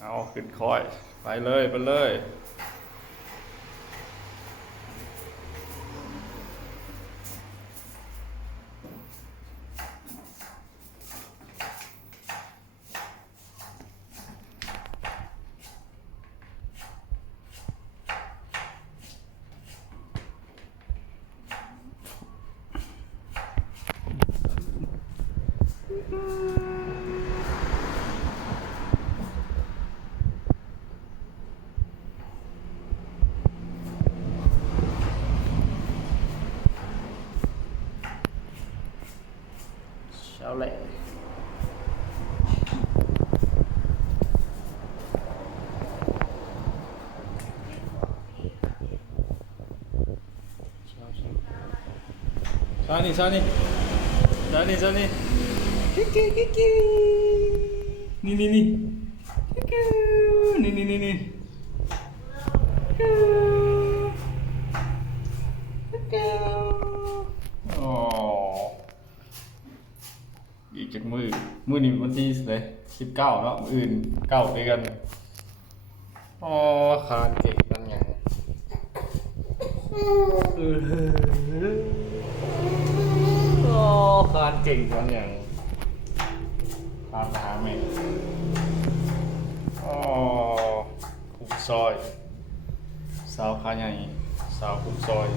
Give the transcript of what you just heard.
เอาขึ้นค่อยไปเลยไปเลยเช้าแหละเช้านี่เช้านี่เช้านี่เช้านี่กิ๊กกิ๊กกิ๊กกิ๊กนี่นี่นี่กิ๊กกิ๊กนี่นี่นี่นี่กิ๊กกิ๊กโอ้อีกจากมือนี่วันที่เลย19เนาะมื้ออื่น9ด้วยกันอ๋อคานเก่งนั่นไงโอ้คานเก่งกันอย่างคานมาหาแม่อ๋อคุมซอยสาวขาใหญ่สาวคุมซอย